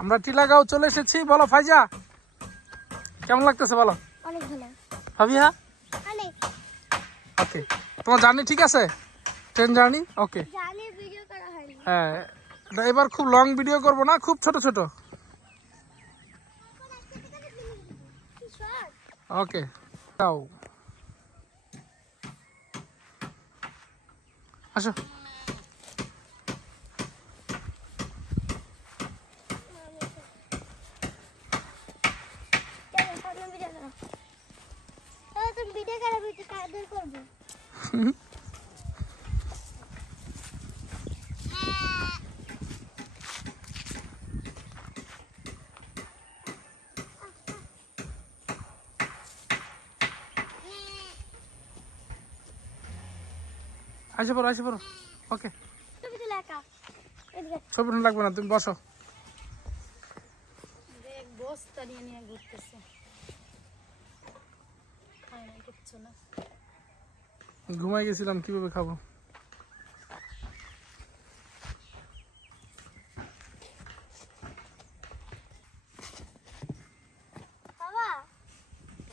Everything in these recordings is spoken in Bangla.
আমরা টিলাগাঁও চলে এসেছি। বলো ফাইজা, কেমন লাগতেছে বলো? অনেক ভালো। ভাবিয়া? অনেক। ওকে, তোমার জার্নি ঠিক আছে? ট্রেন জার্নি ওকে? জার্নি ভিডিও করা হয়নি। হ্যাঁ, এবার খুব লং ভিডিও করব না, খুব ছোট ছোট। ওকে, যাও আসো। আসে পড়ো, আসে পড়ো। ওকে, ছবি লাগবে না, তুমি বসো। বস্তা নিয়ে নিয়ে ঘুরতেছে, খায় না কিচ্ছু না। ঘুমাই গেছিলাম, কিভাবে খাবো?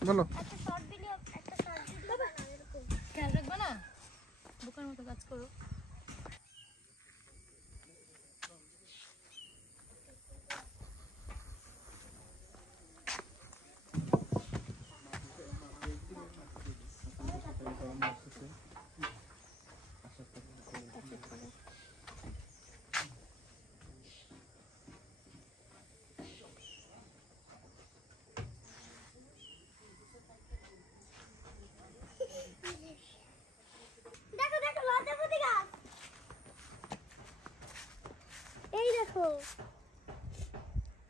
বলো। খেয়াল রাখবে না, বোকার মতো কাজ করো।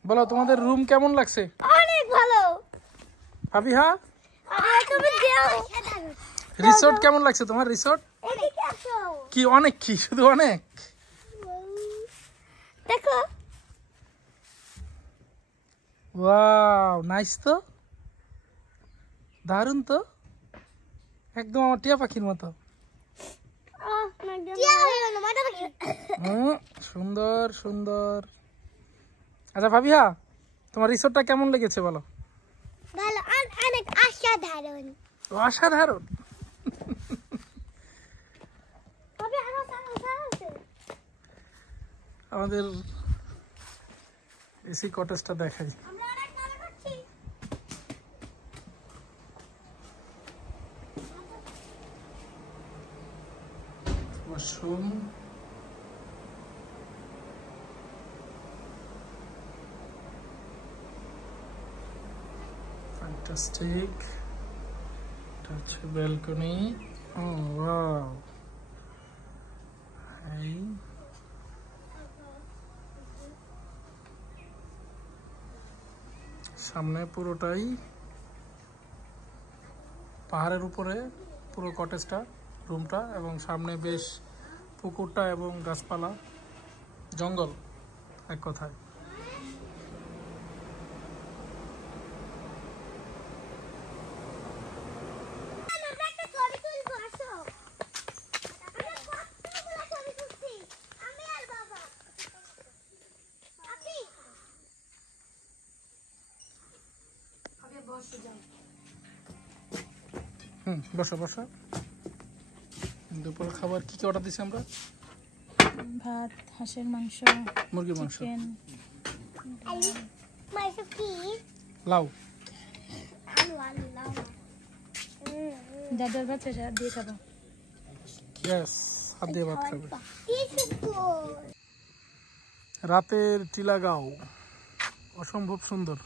বলো তোমাদের রুম কেমন লাগছে? অনেক ভালো। ভাবিয়া, তুমি যাও। রিসোর্ট কেমন লাগছে তোমার? রিসোর্ট এদিকে আসো। কি অনেক, কি শুধু অনেক? দেখো, ওয়াও, নাইস তো, দারুণ তো, একদম আমার টিয়া পাখির মতো। সুন্দর সুন্দর। আচ্ছা ভাবিয়া, তোমার রিসোর্টটা কেমন লেগেছে বলো? ভালো, অনেক অসাধারণ। অসাধারণ। আমাদের এসি কটেজটা দেখাই। Washroom, fantastic. এটা হচ্ছে ব্যালকনি। ও ওয়াও, এই সামনে পুরোটাই পাহাড়ের উপরে, পুরো কটেজটা, রুমটা, এবং সামনে বেশ পুকুরটা এবং গাছপালা, জঙ্গল এক কথায়। বসো বসো। দুপুরের খাবার কি কি অর্ডার দিছি আমরা? ভাত, হাঁসের মাংস, মুরগির মাংস, চিকেন, লাউ। দাদার বাচ্চা দিয়ে খাবো। ইয়েস, হাত দিয়ে ভাত খাবে। রাতের টিলাগাঁও অসম্ভব সুন্দর।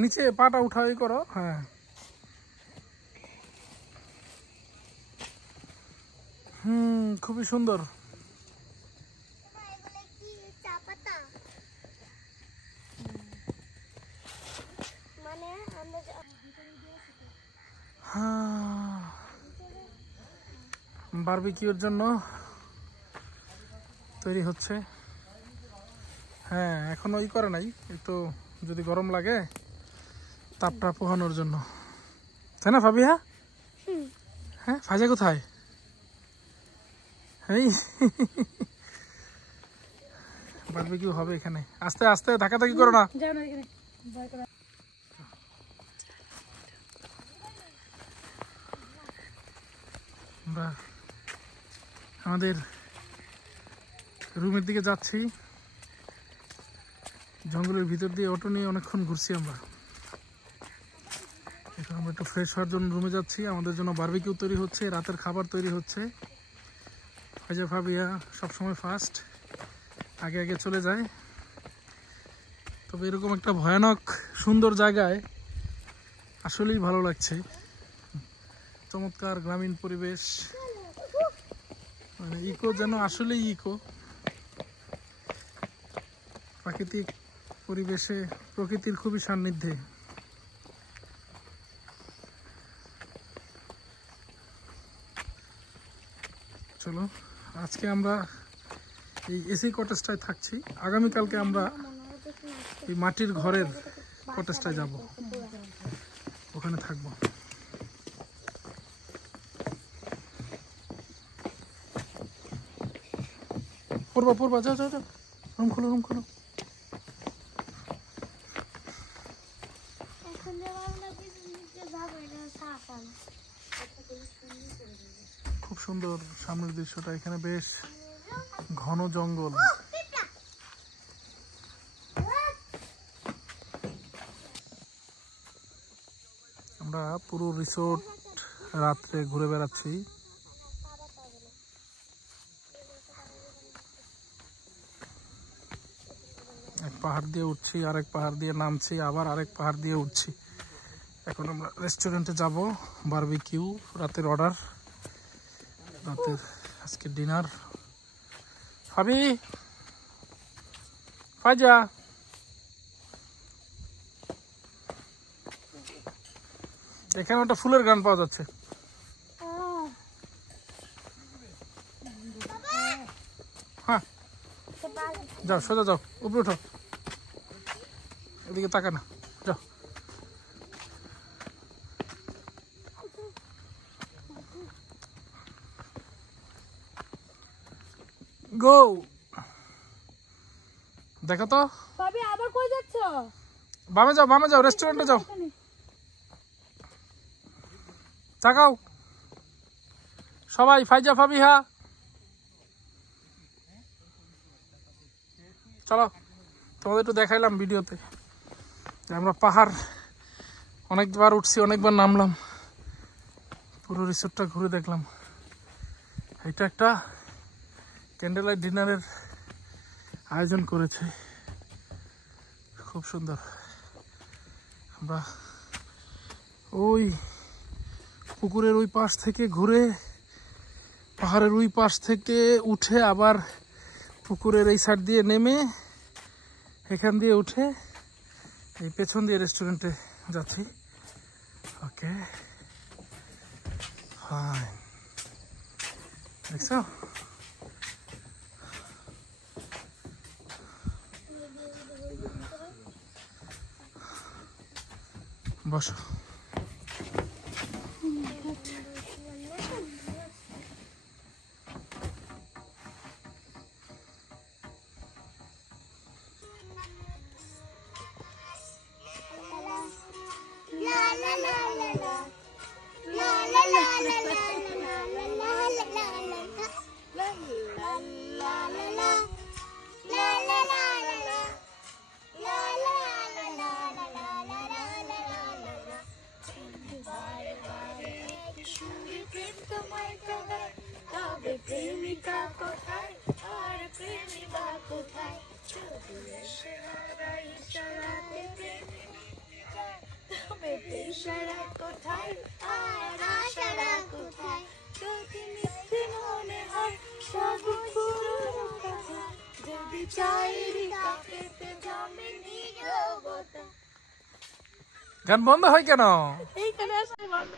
নিচে পাটা উঠাই করো। হ্যাঁ, খুবই সুন্দর। এগুলো কি চা পাতা? মানে আমরা বারবিকিউর জন্য তৈরি হচ্ছে। হ্যাঁ, এখনো করে নাই, একটু যদি গরম লাগে তাপটা পোহানোর জন্য, তাই না ফাবিহা? হ্যাঁ, ফাজা কোথায়? এই বারবিকিউ হবে এখানে। আস্তে আস্তে, ধাক্কাধাক্কি করো না। আমরা আমাদের রুমের দিকে যাচ্ছি। জঙ্গলের ভিতর দিয়ে অটো নিয়ে অনেকক্ষণ ঘুরছি আমরা। এখন আমরা একটু ফ্রেশ হওয়ার জন্য রুমে যাচ্ছি। আমাদের জন্য বারবিকিউ তৈরি হচ্ছে, রাতের খাবার তৈরি হচ্ছে। ফাজা ফাবিয়া সবসময় ফার্স্ট, আগে আগে চলে যায়। তবে এরকম একটা ভয়ানক সুন্দর জায়গায় আসলেই ভালো লাগছে। চমৎকার গ্রামীণ পরিবেশ, মানে ইকো, যেন আসলেই ইকো। প্রাকৃতিক পরিবেশে প্রকৃতির খুবই সান্নিধ্যে। চলো, আজকে আমরা এই এসি কটেজটায় থাকছি। আগামীকালকে আমরা এই মাটির ঘরের কটেজটায় যাব, ওখানে থাকবো। পড়বা পড়বা, যাও যাও যাও, রুম খোলো রুম খোলো। খুব সুন্দর সামনের দৃশ্যটা। এখানে বেশ ঘন জঙ্গল। আমরা পুরো রিসোর্ট রাত্রে ঘুরে বেড়াচ্ছি। এক পাহাড় দিয়ে উঠছি, আরেক পাহাড় দিয়ে নামছি, আবার আরেক পাহাড় দিয়ে উঠছি। এখন আমরা রেস্টুরেন্টে যাব। বারবিকিউ রাতের অর্ডার, রাতের আজকে ডিনার। ফাবি, ফাজা, এখানে একটা ফুলের গান পাওয়া যাচ্ছে। হ্যাঁ, যাও সোজা যাও, উপরে উঠো, এদিকে তাকা না, যাও। গো, দেখো তো ভাবি আবার কই যাচ্ছ? বামে যাও, বামে যাও, রেস্টুরেন্টে যাও, তাকাও সবাই। ফাইজা ফাবিহা, চলো, তোমাদের একটু দেখাইলাম ভিডিওতে। আমরা পাহাড় অনেকবার উঠছি, অনেকবার নামলাম, পুরো রিসোর্টটা ঘুরে দেখলাম। এটা একটা ক্যান্ডেল লাইট ডিনারের আয়োজন করেছে, খুব সুন্দর। আমরা ওই পুকুরের ওই পাশ থেকে ঘুরে, পাহাড়ের ওই পাশ থেকে উঠে, আবার পুকুরের এই সাইড দিয়ে নেমে, এখান দিয়ে উঠে এই পেছন দিয়ে রেস্টুরেন্টে যাচ্ছি। ওকে, ফাইন, দেখছো? বসো। প্রেমিকা কোথায় আর প্রেমিকা কোথায়? ইশারা কোথায় আর আশারা কোথায়? যদি মিথ্যে মনে গান বন্ধ হয় কেন? এইখানে আসাই বন্ধ।